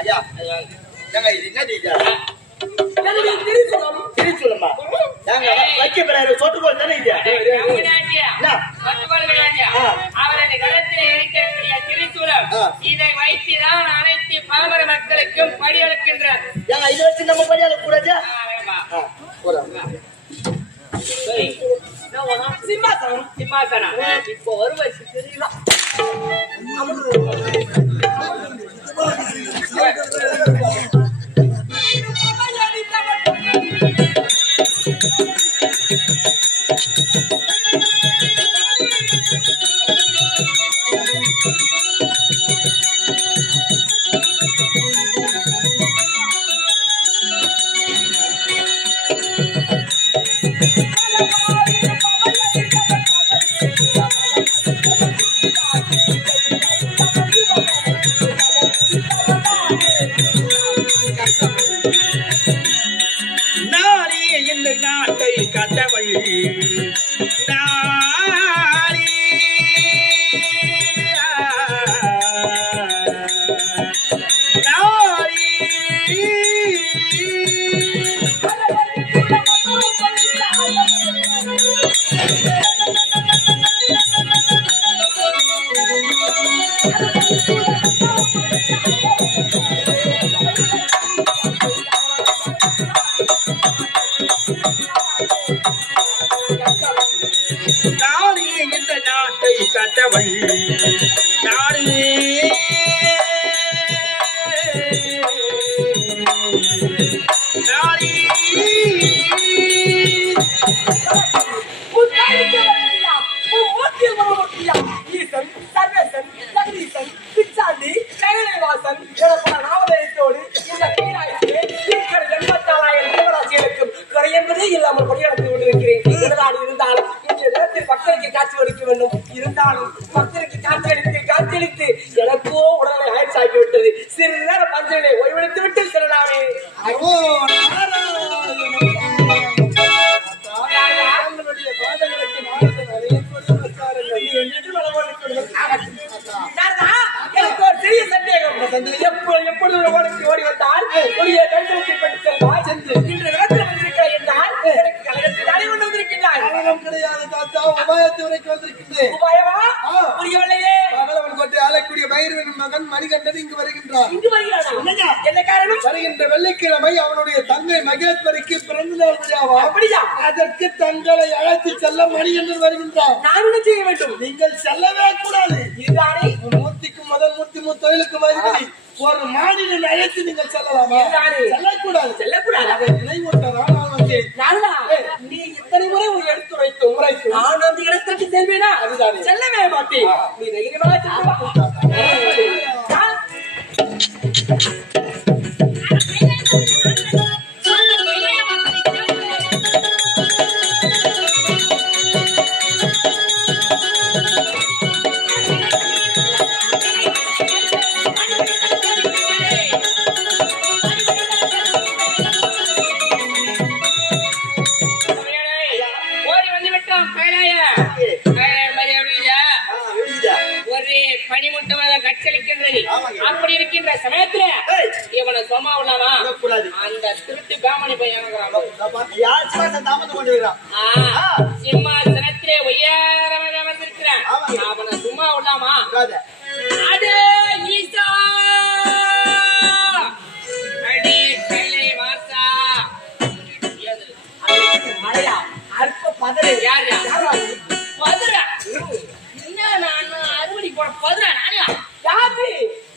ஐயா ஏங்க இது என்ன இது திரிசூலமா ஏங்க வைக்க பிறாரு சொட்டுக்கோல் தானே இது அவரது கரத்தில் இருக்கக்கூடிய திரிசூலம் இதை வைத்துதான் அனைத்து பாமர மக்களுக்கும் படி அளக்கின்றார். ஏங்க இதை வச்சு நம்ம படி அளக்க கூடாது. சிம்மாசனம் சிம்மாசனம் இப்போ வருவாய் தெரியல. இருந்தாலும் பக்தருக்கு காட்சியளித்து எனக்கோ உடனே ஆயிடுச்சாக்கி விட்டது. சிறிது நேரம் பஞ்சனை ஓய்வெடுத்து விட்டு செல்லலாமே. எனக்கு ஒரு பெரிய சந்தேகம். எப்பொழுது ஓடி வந்தால் தரிசனத்தை செல்வாய் சென்று இன்று நேரத்தில் வந்திருக்கிறாய் என்றால் எனக்கு கழகத்தில் தானே கொண்டு வந்திருக்கிறாய். கழகம் கிடையாது தாத்தா, உபாயத்தை உரைக்க வந்திருக்கின்றேன். உபாயமா? புரியவில்லையே. பகலவன் கோட்டை ஆளக்கூடிய பைரவனின் மகன் மணிகண்டன் இங்கு வருகின்றான். இங்கு வருகிறானா? என்ன காரணம்? வருகின்ற வெள்ளிக்கிழமை அவனுடைய தங்கை மகேஸ்வரிக்கு பிறந்த நாள் விழாவா? அப்படியா? அதற்கு தங்களை அழைத்து செல்ல மணிகண்டன் வருகின்றான். நான் என்ன செய்ய வேண்டும்? நீங்கள் செல்லவே கூடாது. இதுதானே மூர்த்திக்கும் முதல் மூர்த்தி தொழிலுக்கு வருகிறீ ஒரு மாநிலம் அழைத்து நீங்கள் செல்லலாமா? செல்லக்கூடாது. அதை நினைவூட்டதான் நான் வந்தேன். நீ இத்தனை முறை ஒரு எடுத்துரைத்து நான் வந்து இடத்திற்கு செல்வேனா? அதுதான் செல்லவே மாட்டேன். நீ தைரியமாக அப்படி இருக்கின்ற சமயத்துல இவனை சும்மா விடலாமா? அந்த திருட்டு பாமணி பையன் சிம்மாசனத்திலே உயரமாக அமர்ந்திருக்கிறான். அவனை சும்மா விடலாமா? அது ஈசா அடி கல்லை வாசா மழையா அற்ப பதறு யாரு பதுரா என்ன நான் அறுவடை போட பதுரா நானே யாரு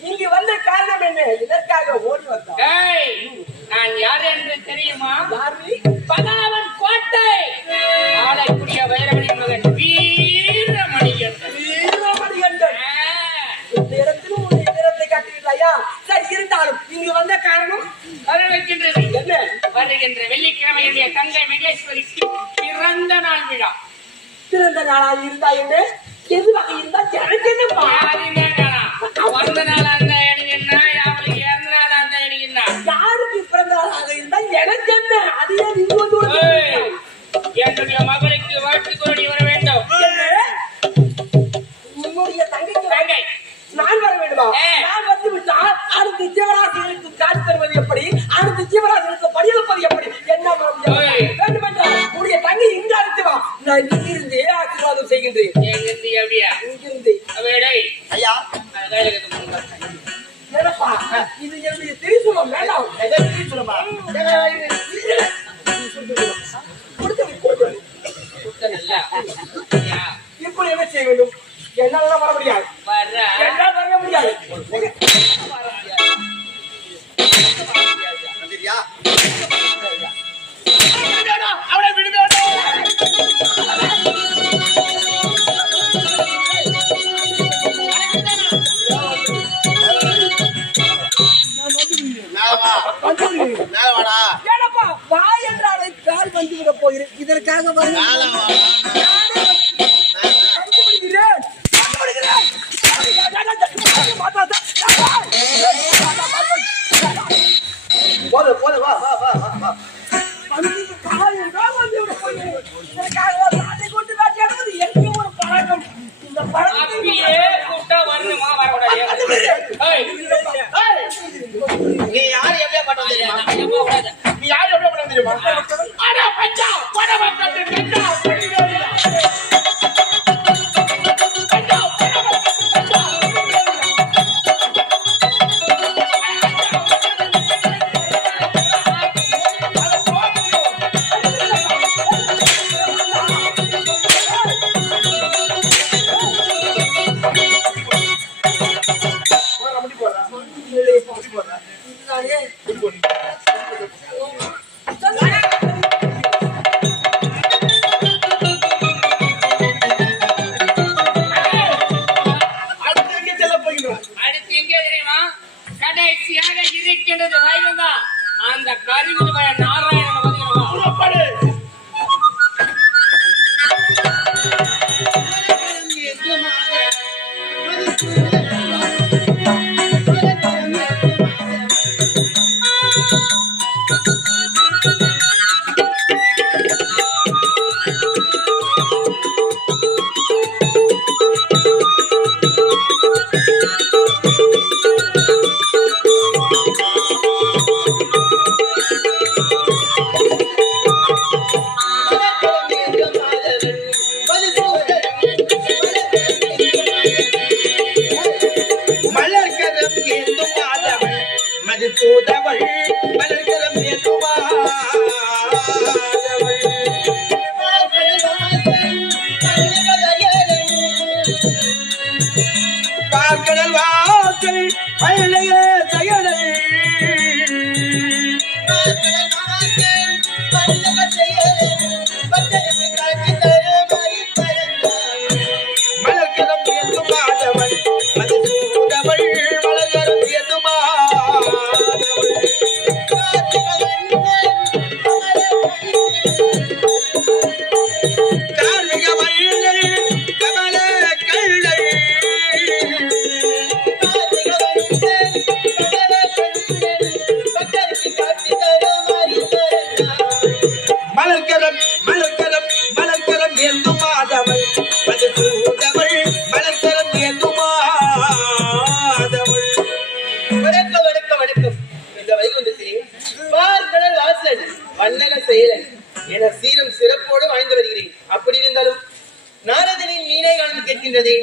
இங்க வந்த காரணம் என்ன? இதற்காக ஓடி வந்தான். நான் யார் என்று தெரியுமா? பகலவன் கோட்டை ஆளக்கூடிய வைரவனின் மகன் வீரமணிகண்டன். இந்த இடத்திலும் உன்னுடைய வீரத்தை காட்டுகிறாயா? சரி, இருந்தாலும் இங்கு வந்த காரணம் வரவேற்கின்றது. என்ன? வருகின்ற வெள்ளிக்கிழமையுடைய தங்கை மகேஸ்வரிக்கு பிறந்த நாள் விழா. பிறந்த நாளாக இருந்தா என்ன? எதுவாக இருந்தா எனக்கு என்னப்பா? வந்த நாள் அந்த எனக்கு என்ன? அவளுக்கு இறந்த நாள் அந்த எனக்கு என்ன? யாருக்கு பிறந்த நாளாக இருந்தா எனக்கு என்ன? அதையே நீங்க வந்து என்னுடைய மகளுக்கு வாழ்த்து கோடி வர வேண்டும். உன்னுடைய தங்கைக்கு நான் வர வேண்டுமா? நான் வந்து விட்டால் அடுத்து இது என்னுடைய திரிசூலம் வேண்டாம். இப்படி என்ன செய்ய வேண்டும்? என்னால வர முடியாது. என்னால் வர முடியாது. அவளை விடுவேன். வா என்றாலே கால் வந்து விட போகிறேன். இதற்காக கொண்டு வேட்டையாடுவது எனக்கு ஒரு பழக்கம். இந்த பழக்கத்தையே நீ யாரு எப்படியா பண்றது தெரியுமா? நீ யாரு எப்படியா பண்றது தெரியுமா? அட பச்சா போட மாட்டேன் கண்டா அந்த கருவில் நாராயணன் கடல் வாசல் அழகிய செயலல் மலர்கரம் எதும் மாதவள் அது சூடவள் மலர்கரம் எதும் கார்மிக வள்ளல் கமல கள்ளல் மலர்கரம் மலர்கரம் மலர்கரம் எதும் மாதவள் அது சூடவள் மலர்கரம் எதும் மாதவள். வணக்கம் வணக்கம் வணக்கம். இந்த வைகுந்தத்திலே பார்க்கடல் வாசல் வண்ணன செயலன் என சீரும் சிறப்போடு வாழ்ந்து வருகிறேன். அப்படி இருந்தாலும் நாரதனின் மீனை காலம் கேட்கின்றதே.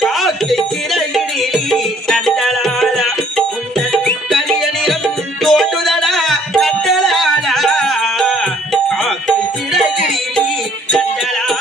காக்கை சிறகினிலே நந்தலாலா உந்தன் கரிய நிறம் தோன்றுதடா நந்தலாலா. காக்கை சிறகினிலே நந்தலாலா.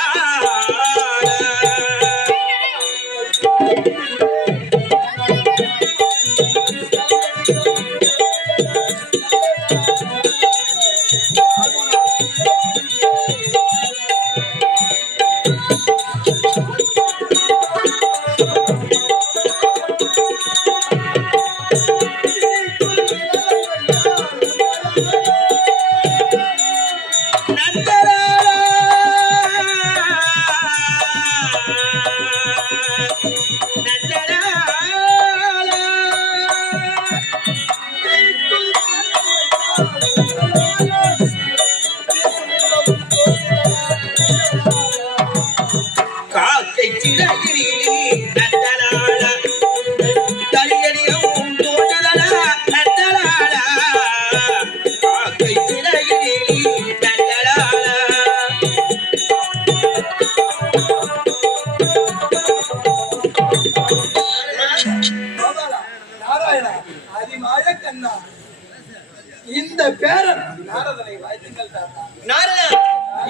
காக்கை சிறகிரி நந்தலாலா தலியடியும் தோன்றதலா நந்தலாலா காக்கை சிறகிரி நந்தலாலா நாராயணா அதிமாய கண்ணா இந்த பேரன் நாரதனை வாழ்த்துங்கள் தாத்தா. நாரதா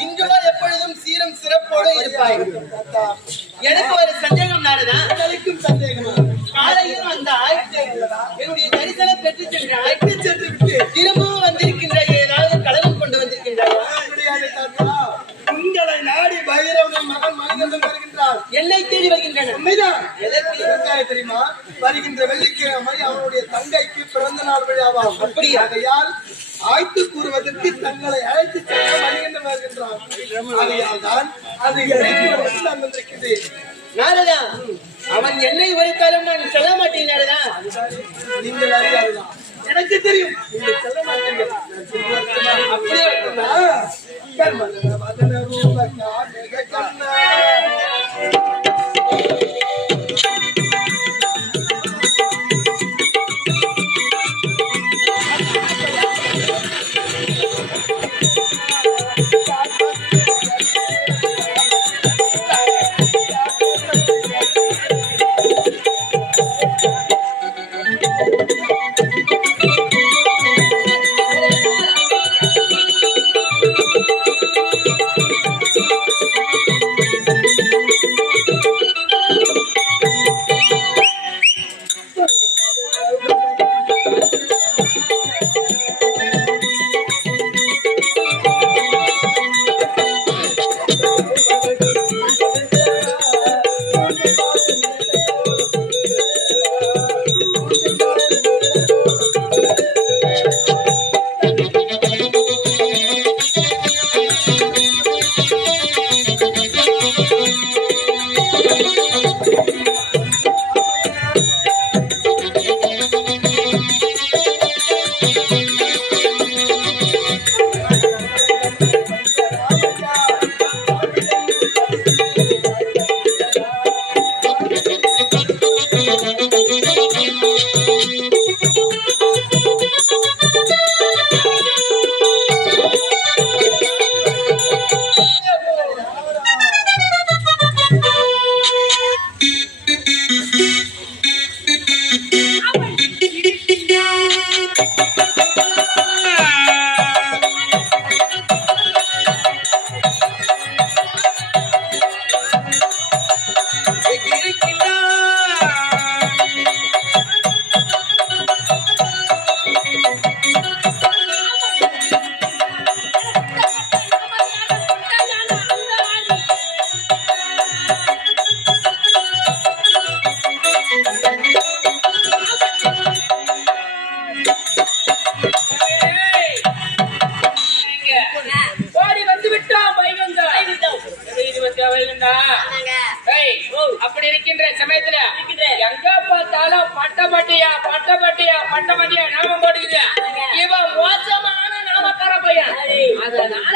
இன்றோ எப்பொழுதும் சீரும் சிறப்போடு இருப்பாய். எனக்கு ஒரு சந்தேகம் நாரதா. எனக்கும் சந்தேகம். காலையில் வந்தாய், என்னுடைய தரிசனம் பெற்று சென்றாய், சென்று விட்டு திரும்பவும் வந்திருக்கின்றாய். ஏதாவது கலகம் கொண்டு வந்திருக்கின்றாய்? முடியாது தாத்தா. உங்களை நாடி பைரவனின் மகன் மணிகண்டன் வருகின்றார். என்னை தேடி வருகின்றன. உண்மைதான். எதற்கு? எதற்காக தெரியுமா? வருகின்ற வெள்ளிக்கிழமை அவருடைய தங்கைக்கு பிறந்த நாள் விழாவாம். அப்படியா? ஆகையால் ஆய்த்து கூறுவதற்கு தங்களை அழைத்து செல்ல மணிகண்டன் வருகின்றார். ஆகையால் தான் அது இறைக்கு நான் வந்திருக்கிறேன். நாரதா அவன் என்னை ஒரு காலம் நான் சொல்ல மாட்டேன். நாரதா நீங்கள் அறியாதுதான். எனக்கு தெரியும் நீங்கள் சொல்ல மாட்டீங்க. அப்படியே இருக்குமா? கர்மன வதன ரூப காமிக கண்ணா. அப்படி இருக்கின்ற சமயத்துல எங்க பார்த்தாலும் பட்டப்பட்டியா நாமம் போட்டுக்குது. இவன் மோசமான நாமக்கார பையன். அதனால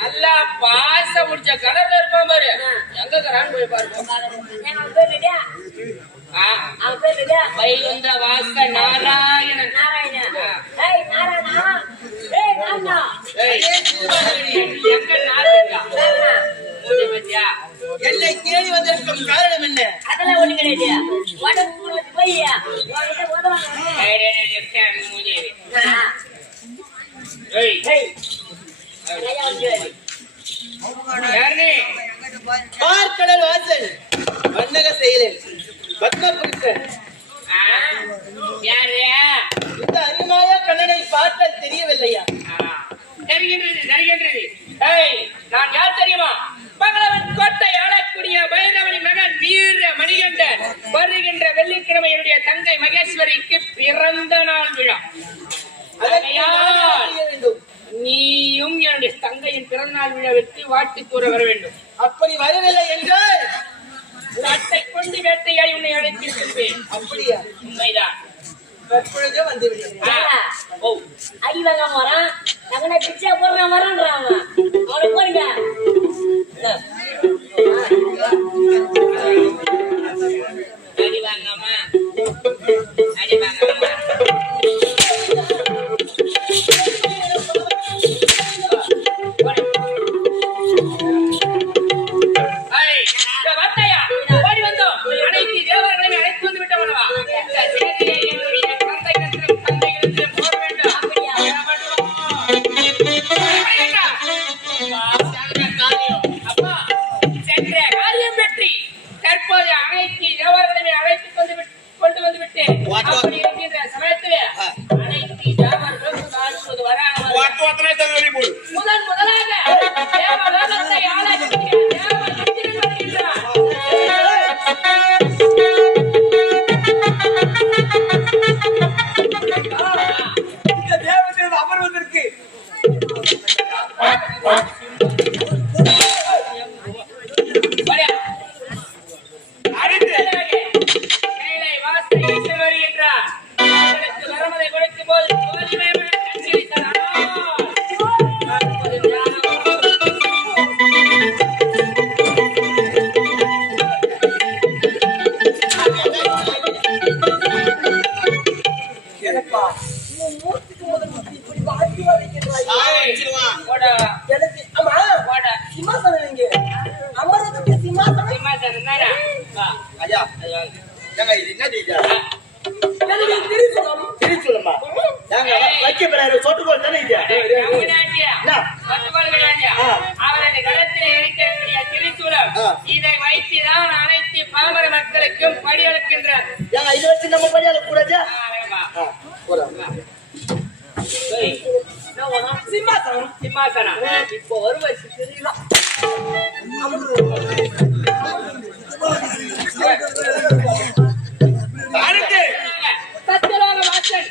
நல்லா பாச முடிச்ச கலர்ல இருப்பான் பாரு. எங்க கரான்னு போய் பாருங்க. வைகுந்த வாச நாராயணன். எங்க நாராயணா என்னை தேடி வந்திருக்கும் காரணம் என்ன? அதெல்லாம் ஒண்ணு கிடையாது. பார்க்கடல் வாசல் வண்ணக செயலன் பத்மபுருஷன். இந்த அருமாய கண்ணனை பார்த்தால் தெரியவில்லையா? தெரிகின்றது. நான் யார் தெரியுமா? பகலவன் கோட்டை ஆளக்கூடிய பைரவனின் மகன் வீர மணிகண்டன். வருகின்ற வெள்ளிக்கிழமை என்னுடைய தங்கை மகேஸ்வரிக்கு பிறந்த நாள் விழா. நீயும் என்னுடைய தங்கையின் பிறந்த நாள் விழாவிற்கு வாழ்த்து கூற வர வேண்டும். அப்படி வரவில்லை என்றால் நாட்டை கொண்டு வேட்டையாடி உன்னை அழைத்து செல்வேன். அப்படியா? உண்மைதான். தற்பொழுதே வந்துவிடும். அடிவங்க வரான், நகனை பிச்சை போடுறான் வரான்றான். அவனை போடுங்க. தற்போது அனைத்து தேவர்களையும் அழைத்து கொண்டு வந்து விட்டேன். அப்படி இருக்கின்ற சமயத்திலே அனைத்து தேவர்களும் வாழ்வது வராமல் முதலாக தேவலோகத்தை ஆளாக்கிய தேவதத்திரன் வருகின்றார். இந்த தேவதேவன் அமர்வதற்கு மேலை வாசல் ஈசன் வருகின்றார். அவர்களுக்கு வரமதை கொடுக்கும் போது கோலிமயமான கண்களித்தார். எனப்பா உன் மூர்த்திக்கு முதல் முத்தி இப்படி வாழ்க்கை வைக்கிறாய் எனக்கு ஆமா சிம்மாசனம் எங்க அமர்வதற்கு சிம்மாசனம் ஐயா ஏங்க இது என்ன டீஜா எனக்கு திரிசூலம் திரிசூலமா ஏங்க வைக்க பிறாரு சொட்டுக்கோல் தானே இது அவரது கரத்தில் இருக்கக்கூடிய திரிசூலம் இதை வைத்துதான் அனைத்து பாமர மக்களுக்கும் படியெடுக்கின்றார். ஏங்க இதை வச்சு நம்ம படியால கூடாது சிம்மாசனம் சிம்மாசனம் இப்போ வருவாய் தெரியல சத்தியலோக வாசன்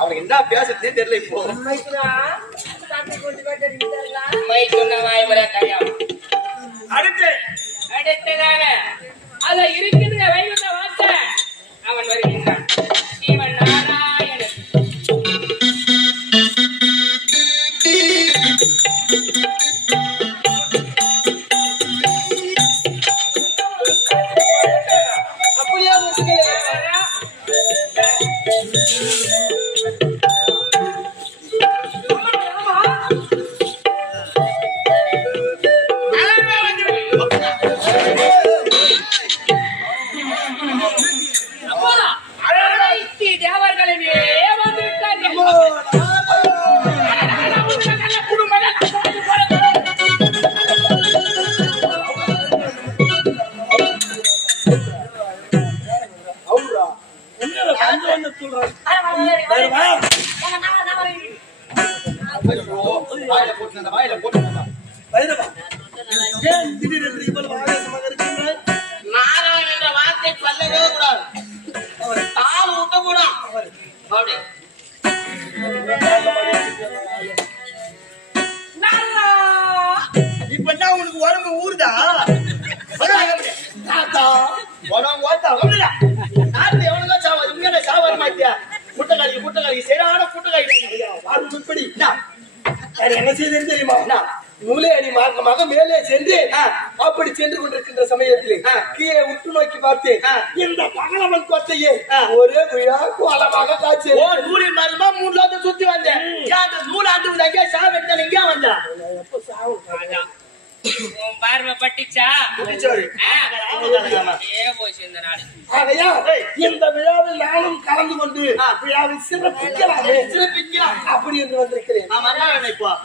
அவனுக்கு என்ன பேசுறதே தெரியல இப்போ அடுத்ததாக அத இருக்கின்ற வைகுண்ட வாசல் அவன் வருகின்றான். இவன் நாராயணன். அப்படியே அனைத்து தேவர்களுமே வந்து விட்டார்கள். அவரா என்ன பஞ்சவண்ண சொல்றான் வாயில போட்டு வாயில போட்டு வைரவா ஏன் திடீரென்று இவ்வளவு ஆவேசமாக இருக்கின்ற நாராயணன் என்ற வார்த்தை சொல்லவே கூடாது தாள் ஊட்ட கூட அப்படி இப்ப என்ன உனக்கு உடம்பு ஊறுதா உடம்பு ஓட்டா ஒண்ணுடா நாட்டு எவனுக்கோ சாவாது உண்மையான சாவாது மாட்டியா முட்டைக்காரி சரியான கூட்டக்காரி வாரு இப்படி என்ன செய்தேன்னு தெரியுமா நூலே அணி மார்க்கமாக மேலே சென்று அப்படி சென்று கொண்டிருக்கின்ற சமயத்தில் கீழே உற்று நோக்கி பார்த்தேன் இந்த பகலவன் கோட்டையே ஒரே விழா கோலமாக காட்சி நூலின் மார்க்கமா 3 நாள் சுத்தி வந்தேன் அந்த நூல் ஆண்டு அங்கே சாவு எடுத்தாலும் எங்கே வந்தா உன் பார்வை பட்டுச்சா போச்சு இந்த நாடு. ஆகையா இந்த விழாவில் நானும் கலந்து கொண்டு விழாவில் சிறப்பிக்கலாம் அப்படி என்று வந்திருக்கிறேன்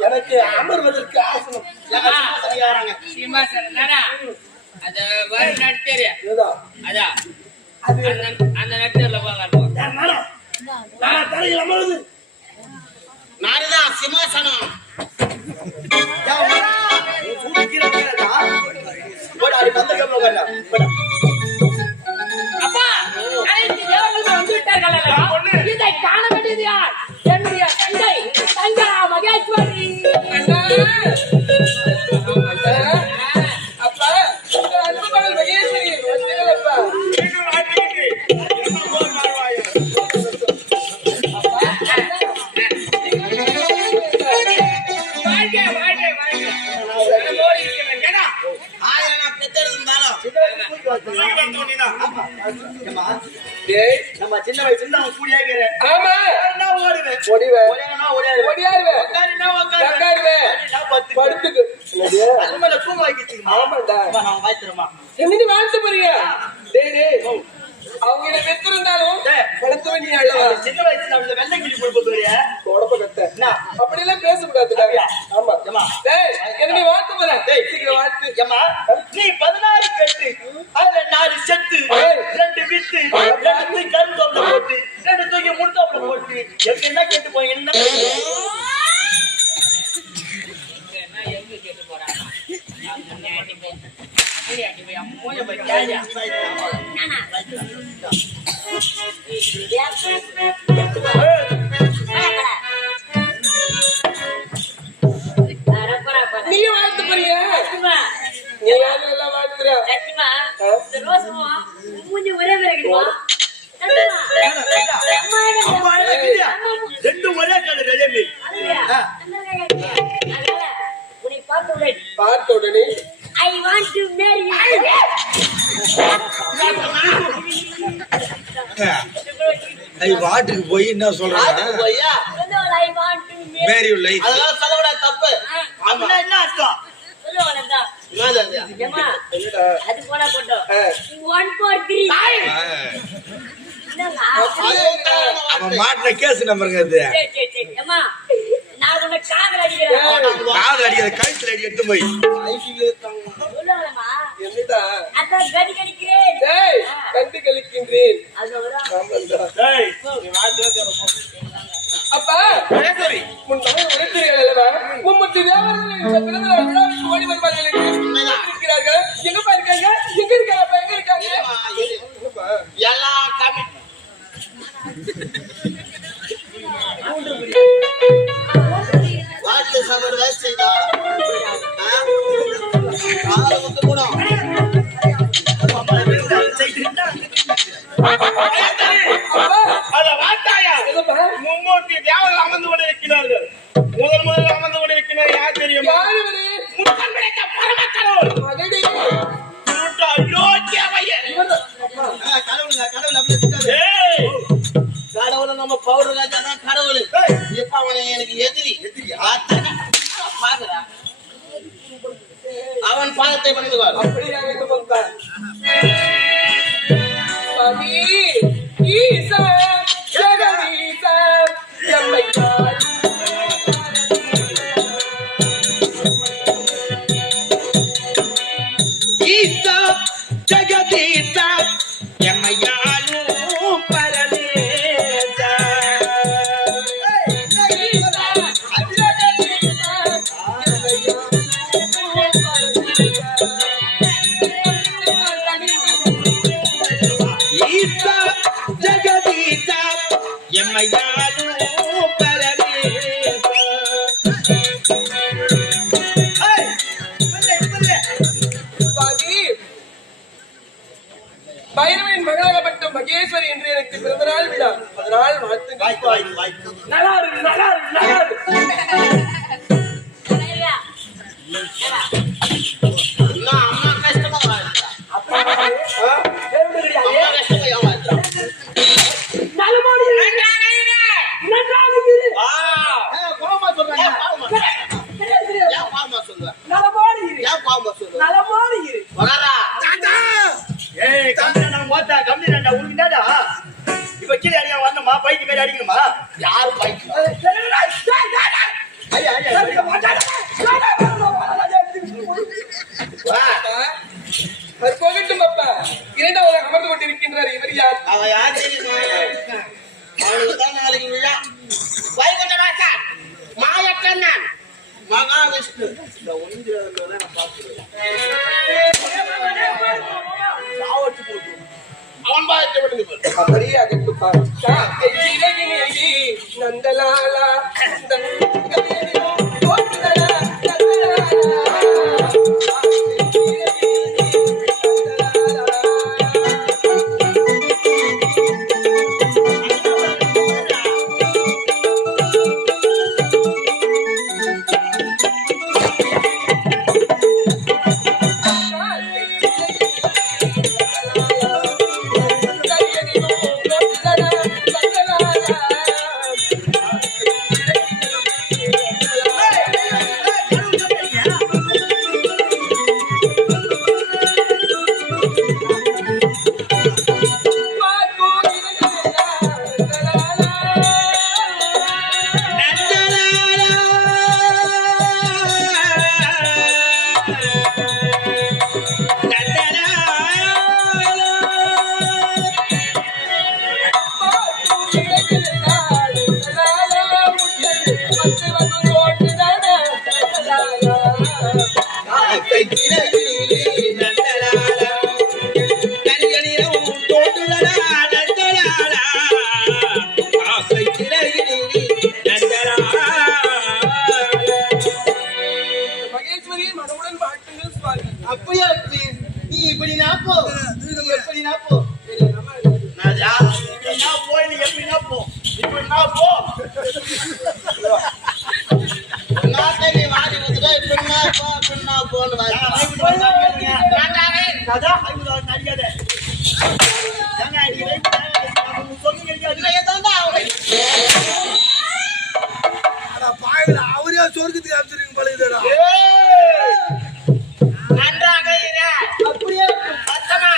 எனக்கு அமர்வதற்கு ஆசனம் சிம்மாசனம் தானா அத வர நடுத்தேரு அதான் அந்த நடுத்தேர்ல போங்க தலையில் அமர்வது நாடுதான் சிம்மாசனம் அப்பா அனைத்து தேவர்களும் வந்து விட்டார்கள் அல்லவா? இதை காண வேண்டியது யார்? என்னுடைய தங்கை தங்கா மகேஸ்வரி. அப்பா அன்புமகள் மகேஸ்வரி வந்தீங்களப்பா. நம்ம சின்ன வயசுல கூடியாக்கிறேன். ஆமா நான் ஓடுவேன் ஒடிவே ஒடியாருன்னா ஒடியாரு. ஒடியாருவே உட்காருன்னா உட்காரு. உட்காருவே. உட்காருன்னா பத்து. படுத்துக்கு என்னது? அது மேல தூங்க வைக்கிறீங்க. ஆமாண்டா. நான் வாய்த்துறமா. என்ன நீ வாழ்த்து போறிய? டேய் அவங்க இதை வெத்திருந்தாலும் படுத்து நீ அழவா. சின்ன வயசுல அந்த வெள்ளை கிளி போய் போறிய தொடப்ப கட்ட என்ன அப்படி எல்லாம் பேசக்கூடாதுடா. ஆமா ஏமா டேய் என்ன நீ வாழ்த்து போற? டேய் சீக்கிரம் வாழ்த்து. ஏமா நீ 16 கட்டு அதுல 4 செத்து 2 வித்து 2 தூக்கி கருந்தோம்ல போட்டு 2 தூக்கி முடுத்தோம்ல போட்டு எங்க என்ன கேட்டு போய் என்ன எங்க கேட்டு போறாங்க அம்மா போய் கேள்வி நீ வாழ்த்து போறிய? நீ யாரும் எல்லாம் வாழ்த்துற. ரெண்டு ஒரே கலர் ரஜமி பார்த்த உடனே I want to marry you. வாட்டுக்கு போய் என்ன சொல்றாங்க? போய்யா I want to marry marry life அதெல்லாம் சொல்லக்கூடாது தப்பு. அப்படின்னா என்ன அர்த்தம்? என்னது அது? ஏம்மா, என்னடா? அது போனா போட்டோம். ஆ. 1 for 3. என்னங்க? அவன் மாட்டின கேஸ் நம்பருங்க அது. சரி. ஏம்மா, நான் உன்னை காதல் அடிக்கிறேன். காது அடிக்கிற கழுத்துல அடி எடுத்து போய் சொல்லுவாங்கம்மா. என்னடா? அதான் கடி கடிக்கிறேன். டேய் கண்டு கழிக்கின்றேன். அது ஒரு ஆமாண்டா. டேய் அப்பா முன் தமிழ் உரைத்தீர்கள் அல்லவா? மும்மூர்த்தி தேவர்கள் இந்த பிறந்த நாள் விழாவுக்கு ஓடி வருவார்கள் என்று இருக்கிறார்கள். எங்கப்பா இருக்காங்க? எங்க இருக்காங்க? அப்பா எங்க இருக்காங்க? என்னப்பா? எல்லா கமி வாட்டு சமர் வேஸ்டா ஆளு வந்து போறோம் அத வாட்டாயா என்னப்பா? மும்மூர்த்தி தேவர்கள் அமர்ந்து கொண்டிருக்கிறார்கள். முதல் அமர்ந்து கொண்டிருக்கிறார் யார் தெரியுமா? யார் இவரு? முத்தம் கிடைத்த பரமக்கடவுள். அடடே. திருட்டா யோக்கிய பையன். இவர்தான். அப்பா. கடவுள் அப்படி இருக்காரு. கடவுளை நம்ம பவுடர் ராஜா தான் கடவுள். இப்ப அவனை எனக்கு எதிரி. பாக்குறா அவன் பாதத்தை பணிந்துவார். அப்படியா வேண்டுமப்பா? சுவாமி ஈசா ஜெகதீசா எம்மை ஈசா ஜெகதீசா எம்மையாலும் பரமேசா. ஈசா ஜெகதீசா எம்மையாலும் பரமேசா. சுவாமி பைரவனின் மகளாகப்பட்ட மகேஸ்வரி என்று எனக்கு பிறந்த நாள் விழா. அதனால் வாழ்த்துக்கள். நல்லா இருக்கு. ஐயா. அம்மா கஷ்டமா வாழ்றா. அம்மா கஷ்டமா ஏன் வாழ்றா? கோவமா சொல்றாங்க. ஏன் கோவமா சொல்ற? ஏன் கோவமா சொல்ற? வளரா. ஏய் கம்பி நான் ஓட்டா கம்பி ரெண்டா உருண்டாடா. இப்ப கீழ அடியா வரணுமா? பைக்கு மேல அடிக்கணுமா? யார் பைக்? ஐயா வா. அது போகட்டும் அப்பா. இரண்டாவது அமர்ந்து கொண்டிருக்கின்றார். இவர் யார்? அவன் யார் தெரியுமா? அவனுக்கு தான் நாளைக்கு விழா. வைகுண்டராஜா மாயக்கண்ணன் மகாவிஷ்ணு இந்த ஒளிஞ்சிருந்ததை நான் பார்க்கிறேன். சாவச்சு போட்டு அவன் பாயத்தை விடுங்க பாரு. அப்படியே அகட்டுப்பா. காக்கை சிறகினேடி நந்தலாலா நந்தலாலா வந்து வந்து தோன்றுதானே ஆசை சிறகிலே நந்தலாலா கனிகளிலும் தோன்றுதலா நந்தலாலா ஆசை சிறகிலே நந்தலாலா மகேஸ்வரி மனமுடன் வாழ்த்துங்கள் சுவாமி. அப்படியா நீ இப்படி நாப்போ நீ எப்படி நாப்போ எப்படின்னா போய் நீ எப்படின்னா போ இப்படின்னா போ நாட்டை நீ வாடி வந்துட்டா இப்படின்னா போன்னு கதா ஐம்பதாவது அடிக்காத ஏங்க அடிக்க ரைட் சொல்லுங்க அவரே சொர்க்கத்துக்கு அனுப்பிச்சிருக்கீங்க போல இதுடா. நன்றாக இரு. அப்படியே சத்தமா.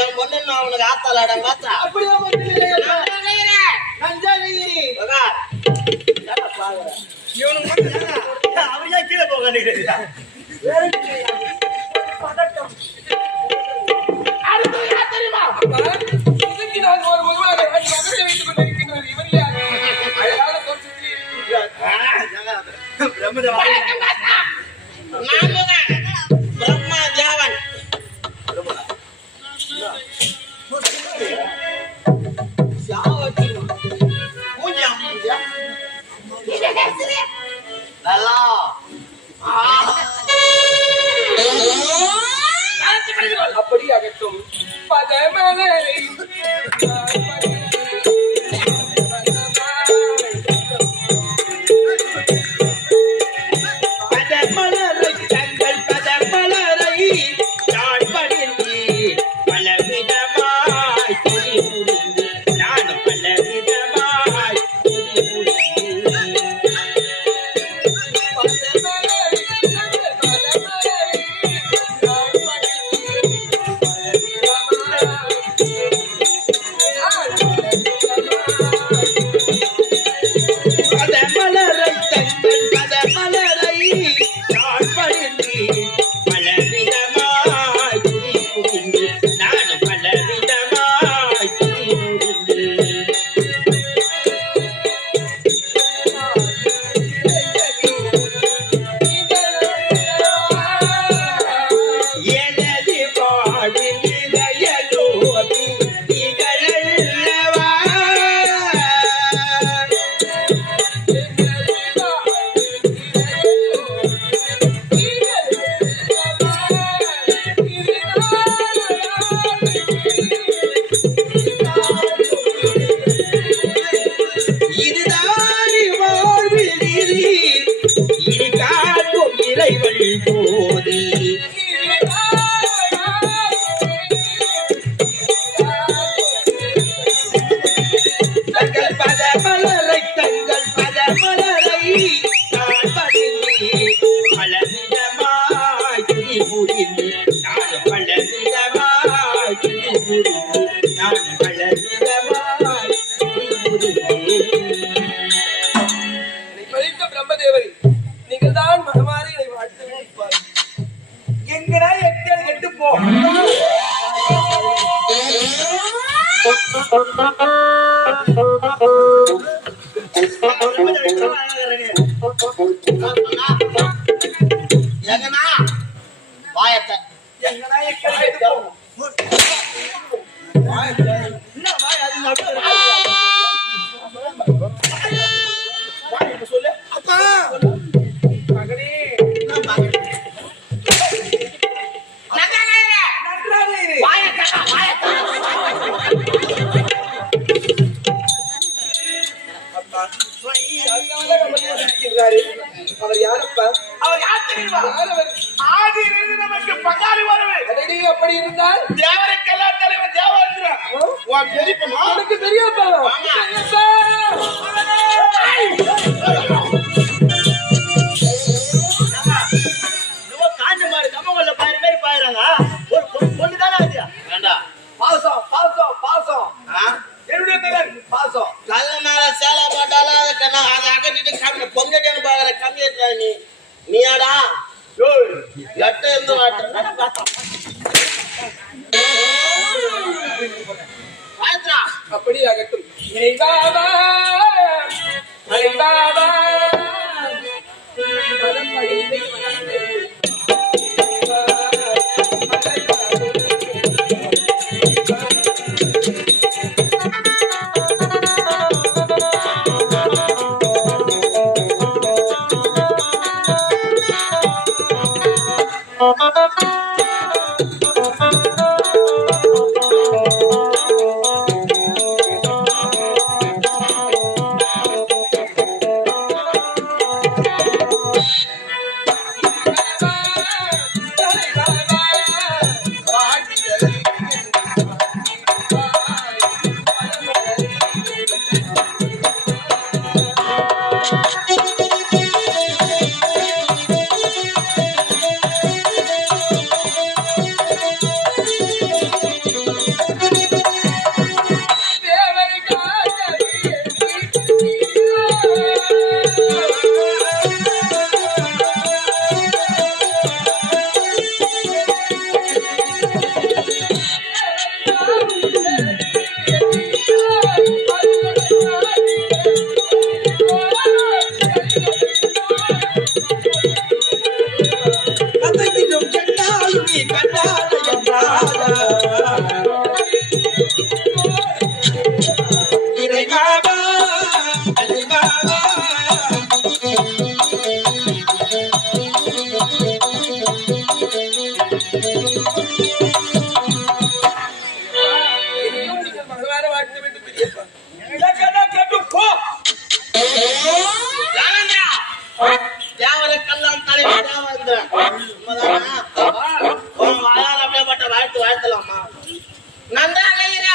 என் பொண்ணு நான் அவனுக்கு ஆத்தாளாட மாத்தா அப்படியே நன்றாக இரு. நஞ்சாகிரி இவனுக்கு மட்டும் அவன் ஏன் கீழே போக அடுத்து யார் தெரியுமா? அப்பா, இதற்கு நான் ஒரு முகமாக நகர்த்தி வைத்துக் கொண்டிருக்கின்றது. இவர் யார்? அழகான தோற்றத்தில் இருக்கிறார். வணக்கம் தாத்தா. நான்தான் பிரம்மா தேவன் நல்லா அழைத்து பிடித்துக் கொள். அப்படியாகட்டும். பதமலரை பதமலரை தங்கள் பதமலரை நான் பணிந்து பலவிதமாய் துணி புரிந்து நான் பலவிதமாய் துணி புரிந்து பதமலரை தங்கள் பதமலரை நான் பணிந்து பலவிதமாய் துணி புரிந்து நான் பலவிதமாய் துணி புரிந்து எனது வாழ்வில் இதய ஜோதி திகழல்லவா இதுதானி வாழ்வில் நீதி இனி காக்கும் இறைவள் போதி தங்கள் பதமலரை தங்கள் பதமலரை நான் பணிந்து பலவிதமாய் துணி புரிந்து நான் பலவிதமாய் துணி புரிந்து நான் பலவிதமாய் துணி புரிந்து என்னை படைத்த பிரம்மதேவரே, நீங்கள் தான் மனமாறி என்னை வாழ்த்து வைப்பார். எங்கடா எட்டேழு கெட்டு போ எங்கண்ணா வாயத்தை எங்கடா எட்டேழு கெட்டு போ என்ன வாய் அது நடுவுல சொல்லு அப்பா மகனே, நன்றாக இரு. நன்றாக இரு வாயக்கடா, வாயக்கடா. அதனால நம்மை இருக்கிறாரே. அவர் யாரப்பா? அவர் யார் தெரியுமா? யார் அவர்? ஆதியிலிருந்து நமக்கு பகாரி வருவே அதடி அப்படி இருந்தால் தேவருக்கெல்லாம் தலைவர் தேவேந்திரன் உன் பெரியப்பமா எனக்கு பெரியப்பா. பெரியப்பா. காஞ்ச மாடு கம்மங்கொல்ல பாயிர மாதிரி பாயிறாங்க ஒரு பொண்ணு தானே ஆச்சு வேண்டாம் பாசம் பாசம் பாசம் என்னுடைய பேர் பாசம் கல்ல மேல சேலை போட்டாலும் அதை அகட்டிட்டு கம்மி பொங்கட்டேன்னு பாக்குற கம்மி ஏற்றா நீயாடா எட்ட இருந்து அப்படியாகட்டும். பாபா ஹரி பாபா கதைத்திடும் கண்ணாலும் நீ கண்ணாத என்றாதா இறை பாபா அலி பாபா இனியும் நீங்கள் மனதார வாழ்த்த வேண்டும் பெரியப்பா. தேவருக்கெல்லாம் தலைவர் தேவந்திரன். உண்மைதானா? உன் வாயால் அப்படியேப்பட்ட வாழ்த்தலாமா? நன்றாக இரு.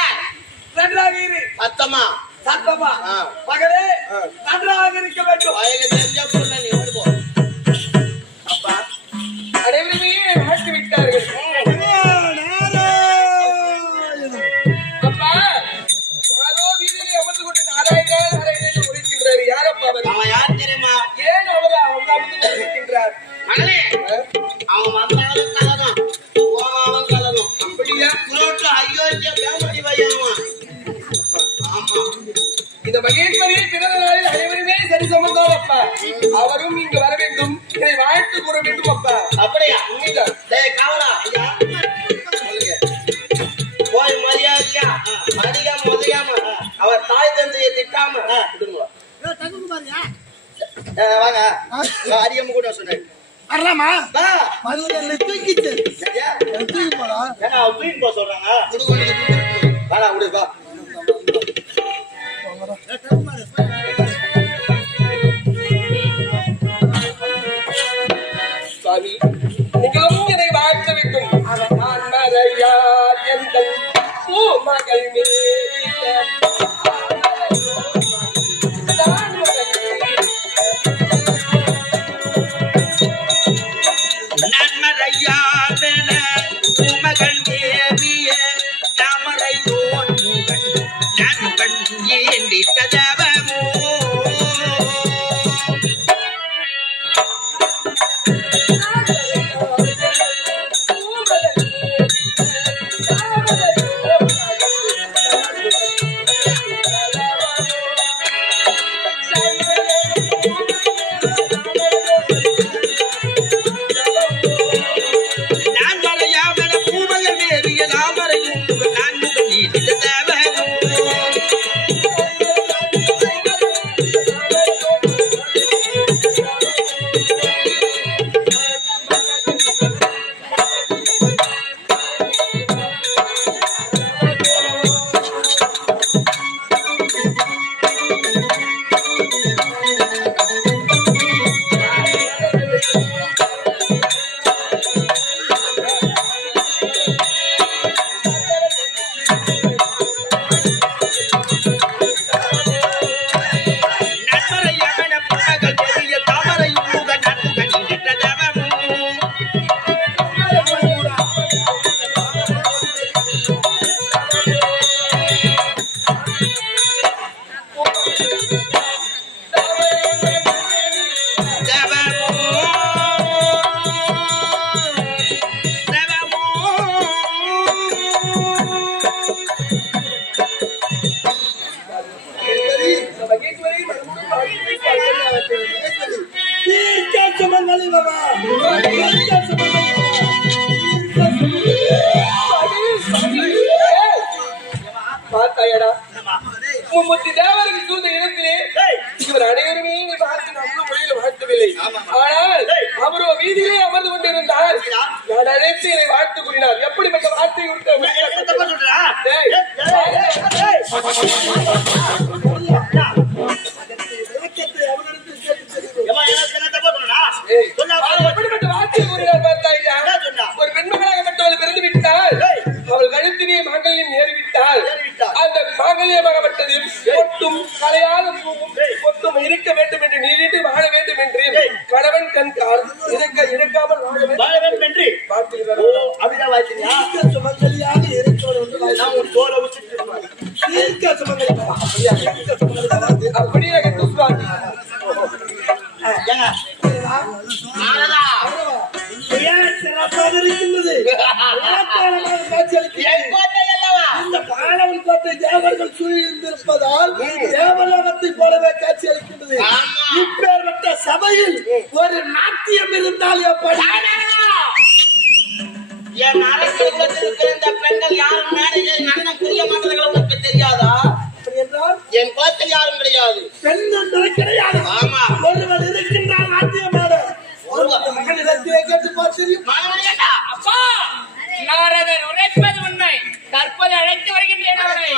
நன்றாக இரு. சத்தமா சத்தமா ஆ. மகளே ஆ. நன்றாக இருக்க வேண்டும். வயது தெரிஞ்ச பொண்ணு நீ ஓடி போ. அப்பா அனைவருமே வாழ்த்து விட்டார்கள். அப்பா யாரோ வீதியிலே அமர்ந்து கொண்டு நாராயணா நாராயணா என்று உரைக்கின்றார். யாரப்பா அவர்? அவன் யார் தெரியுமா? ஏன் அவர் அவங்க அமர்ந்து கொண்டு இருக்கின்றார்? மகளே அவன் வந்தாலும் கலனும் போனாலும் கலனும். அப்படியா? புரோட்டு அயோக்கிய பேமடி பையன் அவன். ஆமா இந்த மகேஸ்வரி பிறந்த நாளில் அனைவருமே சரி சமந்தான் அப்பா. அவரும் இங்கு வர வேண்டும். இதை வாழ்த்து கூற வேண்டும் அப்பா. அப்படியா? உண்மைதான். டேய் காவலா ஐயா சொல்லுங்க. போய் மரியாதையா அடிக்காம உதையாம அவர் தாய் தந்தையை திட்டாம விடுங்க. வாங்க அடியாம கூட சொன்னேன். வரலாமா? வா. மதுரை என்னை தூக்கிட்டு சரியா? என்னை தூக்கி போடா. ஏன்னா அவர் தூக்கிட்டு போக சொல்றாங்க. வாடா விடு வா. சுவாமி நீங்களும் இதை வாழ்த்த வேண்டும். நான் மறையார் எங்கள் பூமகள் மேலிட்ட நன்மறையாதன உமகள் தேவிய தாமரை தோன்றுகள் நான் கண் ஏந்தி கதவமோ நான் மறையாதன பூமகள் தேவிய தாமரை தோன்றுகள் நான் முகம் ஏந்தி கதவமோ நன்மறையாதன பூமகள் தேவிய தாமரை தோன்றுகள் நான் முகம் ஏந்தி கதவமோ தீர்க்க சுமங்கலி பாபா. தீர்க்க சுமங்கலி பாபா. பார்த்தாயடா மும்மூர்த்தி தேவருக்கு சூழ்ந்த இடத்திலே இவர் அனைவருமே நீ பார்த்து நம்மளும் மொழியில் வாழ்த்தவில்லை. ஆனால் அவரோ வீதியிலே அமர்ந்து கொண்டிருந்தார். நான் அழைத்து என்னை வாழ்த்து கூறினார். எப்படிப்பட்ட வார்த்தை எப்படிப்பட்ட வார்த்தை கூறினார் பார்த்தாயா? ஒரு பெண்மகளாகப்பட்டவள் பிறந்து விட்டால் அவள் கழுத்திலே மாங்கல்யம் ஏறிவிட்டால் அந்த மாங்கல்யமாகப்பட்டதில் பொட்டும் கலையாத பூவும் பொட்டும் இருக்க வேண்டும் என்று நீடிட்டு வாழ வேண்டும் என்று கணவன் கண்கால் இருக்காமல் வாழ வேண்டும் என்று சுமங்கலியாக இருக்கிறோம் தீர்க்க சுமங்கலி பாபா. அப்படியே துஷ்வாதி சிறப்பாக இருக்கின்றது. இந்த பாலவன் கோட்டை தேவர்கள் சூழ்ந்திருப்பதால் தேவலோகத்தை போலவே காட்சி அளிக்கின்றது. இப்பேற்பட்ட சபையில் ஒரு நாட்டியம் இருந்தால் எப்படி? என் அரசியல் இருக்கிற பெண்கள் யாரும் மேடையில் நடனம் புரிய மாட்டார்கள் உங்களுக்கு தெரியாதா? என்றால் என் கோத்தில் யாரும் கிடையாது. பெண் என்பது கிடையாது. ஆமா. ஒருவர் இருக்கின்றார் நாட்டியமாட. ஒரு மகளிரத்தை கேட்டு பார்த்திருக்கும். அப்பா நாரதன் உரைப்பது உண்மை. தற்போது அழைத்து வருகின்றேன் அவரை.